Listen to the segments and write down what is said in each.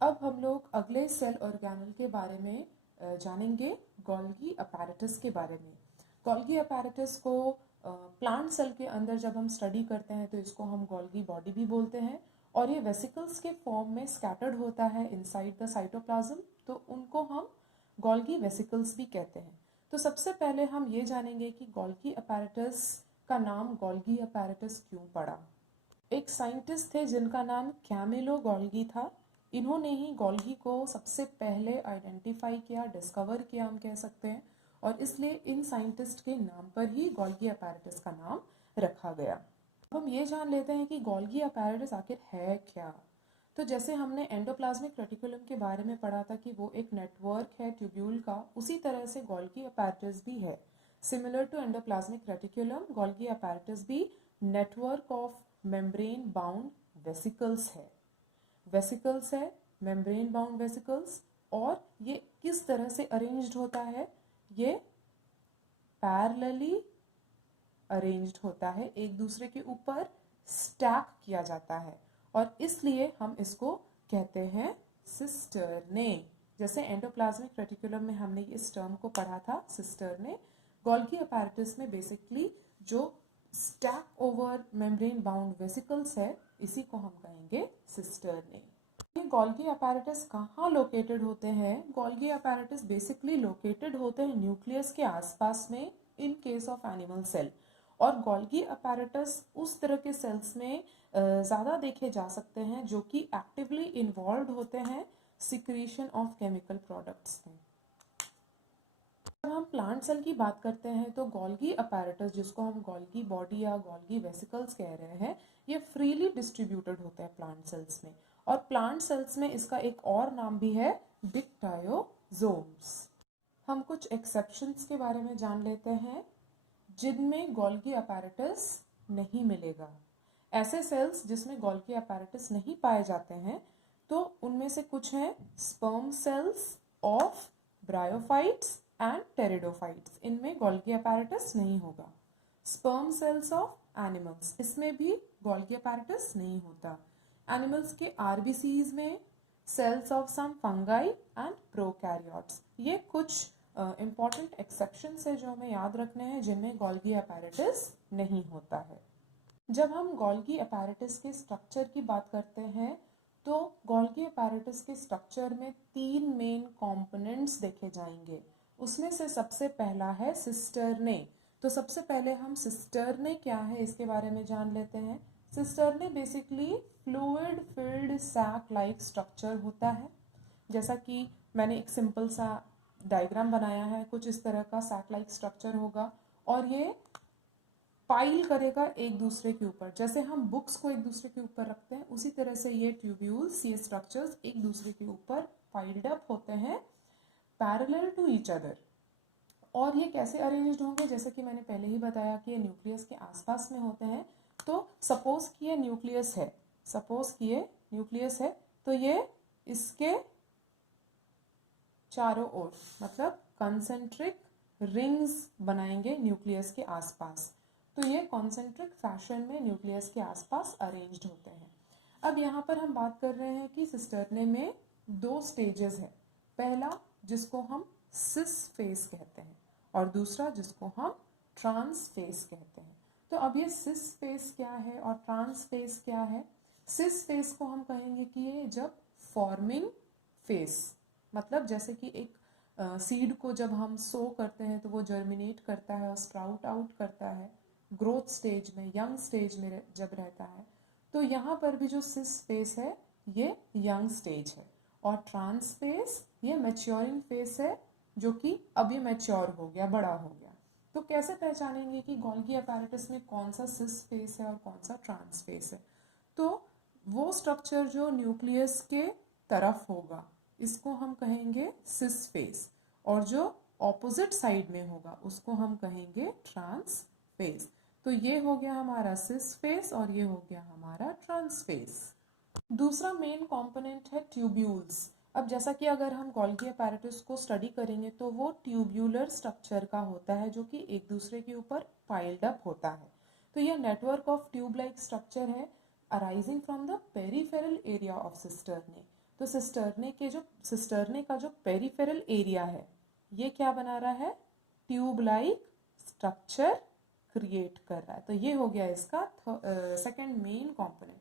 अब हम लोग अगले सेल ऑर्गेनल के बारे में जानेंगे, गोल्गी अपैरेटस के बारे में। गोल्गी अपैरेटस को प्लांट सेल के अंदर जब हम स्टडी करते हैं तो इसको हम गोल्गी बॉडी भी बोलते हैं, और ये वेसिकल्स के फॉर्म में स्कैटर्ड होता है इनसाइड द साइटोप्लाज्म, तो उनको हम गोल्गी वेसिकल्स भी कहते हैं। तो सबसे पहले हम ये जानेंगे कि गोल्गी अपैरेटस का नाम गोल्गी अपैरेटस क्यों पड़ा। एक साइंटिस्ट थे जिनका नाम कैमिलो गोल्गी था। इन्होंने ही गोल्गी को सबसे पहले आइडेंटिफाई किया, डिस्कवर किया हम कह सकते हैं, और इसलिए इन साइंटिस्ट के नाम पर ही गोल्गी अपैरेटस का नाम रखा गया। अब हम ये जान लेते हैं कि गोल्गी अपैरेटस आखिर है क्या। तो जैसे हमने एंडोप्लाज्मिक रेटिकुलम के बारे में पढ़ा था कि वो एक नेटवर्क है ट्यूब्यूल का, उसी तरह से गोल्गी अपैरेटस भी है। Similar to endoplasmic reticulum, Golgi apparatus भी network of membrane bound vesicles है। वेसिकल्स है, मेम्ब्रेन बाउंड वेसिकल्स, और ये किस तरह से अरेंज्ड होता है, ये पैरेलली अरेंज्ड होता है, एक दूसरे के ऊपर स्टैक किया जाता है, और इसलिए हम इसको कहते हैं सिस्टर्ने। जैसे एंडोप्लाज्मिक रेटिकुलम में हमने इस टर्म को पढ़ा था सिस्टर्ने, गोल्गी अपैरेटस में बेसिकली जो stack over membrane bound vesicles है, इसी को हम कहेंगे सिस्टर्ने। ये गोल्गी अपैरेटस कहाँ लोकेटेड होते हैं? गोल्गी अपैरेटस बेसिकली लोकेटेड होते हैं न्यूक्लियस के आसपास में in case of animal cell, और गोल्गी अपैरेटस उस तरह के सेल्स में ज़्यादा देखे जा सकते हैं जो कि एक्टिवली इन्वॉल्व होते हैं सिक्रीशन ऑफ केमिकल प्रोडक्ट्स में। जब हम प्लांट सेल की बात करते हैं तो गोल्गी अपैरेटस, जिसको हम गोल्गी बॉडी या गोल्गी वेसिकल्स कह रहे हैं, ये फ्रीली डिस्ट्रीब्यूटेड होते हैं प्लांट सेल्स में, और प्लांट सेल्स में इसका एक और नाम भी है डिक्टायोजोम्स। हम कुछ एक्सेप्शंस के बारे में जान लेते हैं जिनमें गोल्गी अपैरेटस नहीं मिलेगा। ऐसे सेल्स जिसमें गोल्गी अपैरेटस नहीं पाए जाते हैं तो उनमें से कुछ हैं sperm cells of bryophytes and pteridophytes, इनमें गोल्गी अपैरेटस नहीं होगा। स्पर्म सेल्स ऑफ एनिमल्स, इसमें भी गोल्गी अपैरेटस नहीं होता। एनिमल्स के आरबीसीज में cells of some fungi and prokaryotes, ये कुछ इम्पॉर्टेंट एक्सेप्शंस है जो हमें याद रखने हैं जिनमें गोल्गी अपैरेटस नहीं होता है। जब हम गोल्गी अपैरेटस के स्ट्रक्चर की बात करते हैं तो गोल्गी अपैरेटस के स्ट्रक्चर में 3 मेन कंपोनेंट्स देखे जाएंगे। उसमें से सबसे पहला है सिस्टर्ने। तो सबसे पहले हम सिस्टर्ने क्या है इसके बारे में जान लेते हैं। Cisternae basically fluid filled sac like structure होता है। जैसा कि मैंने एक सिंपल सा डायग्राम बनाया है, कुछ इस तरह का सैक लाइक स्ट्रक्चर होगा, और ये पाइल करेगा एक दूसरे के ऊपर। जैसे हम बुक्स को एक दूसरे के ऊपर रखते हैं, उसी तरह से ये ट्यूब्यूल्स, ये स्ट्रक्चर्स एक दूसरे के ऊपर पाइल्ड अप होते हैं पैरेलल टू ईच अदर। और ये कैसे अरेंज्ड होंगे, जैसे कि मैंने पहले ही बताया कि ये न्यूक्लियस के आसपास में होते हैं। तो सपोज कि ये न्यूक्लियस है, तो ये इसके चारों ओर मतलब कंसेंट्रिक रिंग्स बनाएंगे न्यूक्लियस के आसपास। तो ये कॉन्सेंट्रिक फैशन में न्यूक्लियस के आसपास अरेंज्ड होते हैं। अब यहाँ पर हम बात कर रहे हैं कि सिस्टर्ने में 2 स्टेजेस हैं। पहला जिसको हम सिस फेस कहते हैं, और दूसरा जिसको हम ट्रांस फेस कहते हैं। तो अब ये सिस फेस क्या है और ट्रांस फेस क्या है? सिस फेस को हम कहेंगे कि ये जब फॉर्मिंग फेस, मतलब जैसे कि एक सीड को जब हम सो करते हैं तो वो जर्मिनेट करता है और स्प्राउट आउट करता है ग्रोथ स्टेज में, यंग स्टेज में जब रहता है, तो यहाँ पर भी जो सिस फेस है ये यंग स्टेज है, और ट्रांस फेस ये मैच्योरिंग फेस है, जो कि अब ये मैच्योर हो गया, बड़ा हो गया। तो कैसे पहचानेंगे कि गोल्गी अपैरेटस में कौन सा सिस फेस है और कौन सा ट्रांस फेस है? तो वो स्ट्रक्चर जो न्यूक्लियस के तरफ होगा इसको हम कहेंगे सिस फेस, और जो ऑपोजिट साइड में होगा उसको हम कहेंगे ट्रांस फेस। तो ये हो गया हमारा सिस फेस और ये हो गया हमारा ट्रांस फेस। दूसरा मेन कंपोनेंट है ट्यूब्यूल्स। अब जैसा कि अगर हम गोल्गी अपैरेटस को स्टडी करेंगे तो वो ट्यूब्यूलर स्ट्रक्चर का होता है जो कि एक दूसरे के ऊपर पाइल्ड अप होता है। तो यह network of tube like structure है arising from the peripheral area of cisternae. तो सिस्टर्ने का जो पेरिफेरल एरिया है ये क्या बना रहा है, ट्यूब लाइक स्ट्रक्चर क्रिएट कर रहा है। तो ये हो गया इसका सेकंड मेन कंपोनेंट।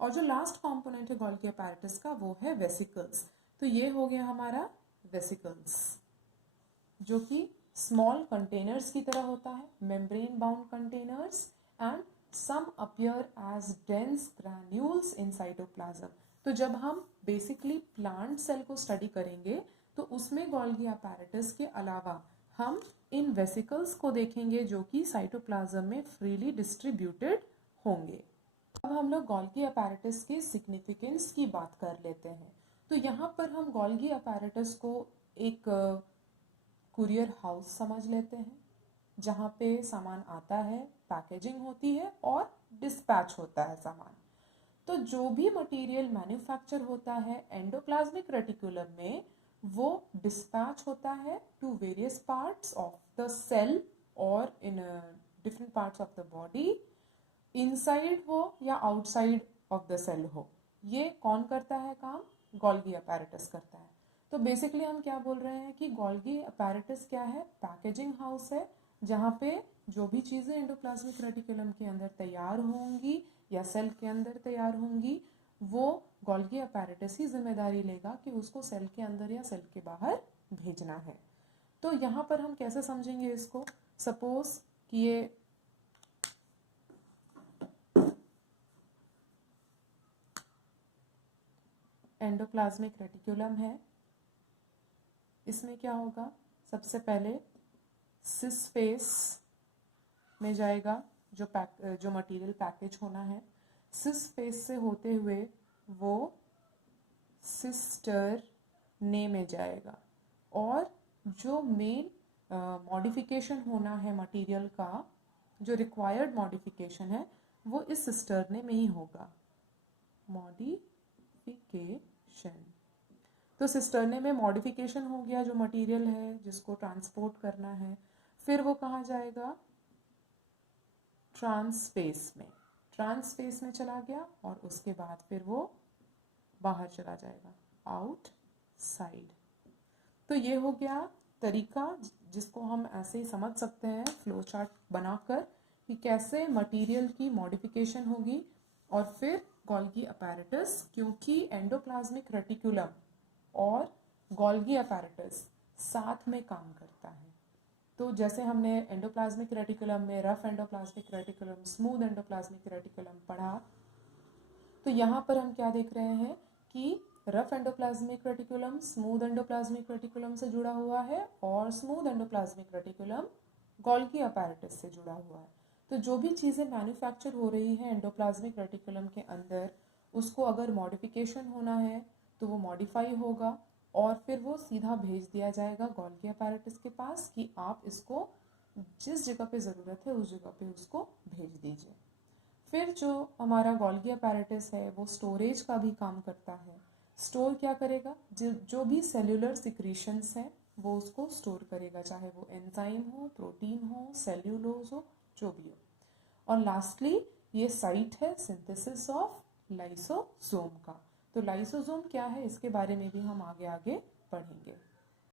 और जो लास्ट कंपोनेंट है गोल्गी अपैरेटस का वो है वेसिकल्स। तो ये हो गया हमारा वेसिकल्स, जो कि स्मॉल कंटेनर्स की तरह होता है, membrane bound containers, and some appear as dense granules in cytoplasm. तो जब हम बेसिकली प्लांट सेल को स्टडी करेंगे तो उसमें गोल्गी अपैरेटस के अलावा हम इन वेसिकल्स को देखेंगे जो कि साइटोप्लाज्म में फ्रीली डिस्ट्रीब्यूटेड होंगे। अब हम लोग गोल्गी अपैरेटस के सिग्निफिकेंस की बात कर लेते हैं। तो यहाँ पर हम गोल्गी अपैरेटस को एक कुरियर हाउस समझ लेते हैं, जहाँ पे सामान आता है, पैकेजिंग होती है और डिस्पैच होता है सामान। तो जो भी मटेरियल मैन्युफैक्चर होता है एंडोप्लाज्मिक रेटिकुलम में, वो डिस्पैच होता है to various parts of the cell और in different parts of the body, inside हो या आउटसाइड ऑफ द सेल हो। ये कौन करता है काम, गोल्गी अपैरेटस करता है। तो बेसिकली हम क्या बोल रहे हैं कि गोल्गी अपैरेटस क्या है, पैकेजिंग हाउस है, जहाँ पे जो भी चीज़ें एंडोप्लाज्मिक रेटिकुलम के अंदर तैयार होंगी या सेल के अंदर तैयार होंगी, वो गोल्गी अपैरेटस ही जिम्मेदारी लेगा कि उसको सेल के अंदर या सेल के बाहर भेजना है। तो यहाँ पर हम कैसे समझेंगे इसको, सपोज कि ये एंडोप्लाज्मिक रेटिकुलम है, इसमें क्या होगा, सबसे पहले सिस फेस में जाएगा जो मटेरियल पैकेज होना है। सिस फेस से होते हुए वो सिस्टर्ने में जाएगा, और जो मेन मॉडिफिकेशन होना है मटेरियल का, जो रिक्वायर्ड मॉडिफिकेशन है, वो इस सिस्टर्ने में ही होगा, मॉडिफिकेशन। तो सिस्टर्ने में मॉडिफिकेशन हो गया जो मटेरियल है जिसको ट्रांसपोर्ट करना है, फिर वो कहाँ जाएगा, ट्रांसफेस में चला गया, और उसके बाद फिर वो बाहर चला जाएगा, आउटसाइड। तो ये हो गया तरीका जिसको हम ऐसे ही समझ सकते हैं फ्लो चार्ट बनाकर कि कैसे मटेरियल की मॉडिफिकेशन होगी। और फिर गोल्गी अपैरेटस, क्योंकि एंडोप्लाज्मिक रेटिकुलम और गोल्गी अपैरेटस साथ में काम करता है। तो जैसे हमने एंडोप्लाज्मिक रेटिकुलम में rough endoplasmic reticulum, smooth endoplasmic reticulum पढ़ा, तो यहाँ पर हम क्या देख रहे हैं कि rough endoplasmic reticulum smooth endoplasmic reticulum से जुड़ा हुआ है, और smooth endoplasmic reticulum Golgi apparatus से जुड़ा हुआ है। तो जो भी चीज़ें मैन्युफैक्चर हो रही है एंडोप्लाज्मिक रेटिकुलम के अंदर, उसको अगर मॉडिफिकेशन होना है तो वो मॉडिफाई होगा, और फिर वो सीधा भेज दिया जाएगा गोल्गी अपैरेटस के पास कि आप इसको जिस जगह पे ज़रूरत है उस जगह पे उसको भेज दीजिए। फिर जो हमारा गोल्गी अपैरेटस है वो स्टोरेज का भी काम करता है। स्टोर क्या करेगा, जो भी सेल्यूलर सिक्रीशंस हैं वो उसको स्टोर करेगा, चाहे वो एंजाइम हो, प्रोटीन हो, सेल्यूलोज हो, जो भी हो। और लास्टली ये साइट है सिंथेसिस ऑफ लाइसोसोम का। तो लाइसोसोम क्या है इसके बारे में भी हम आगे आगे पढ़ेंगे।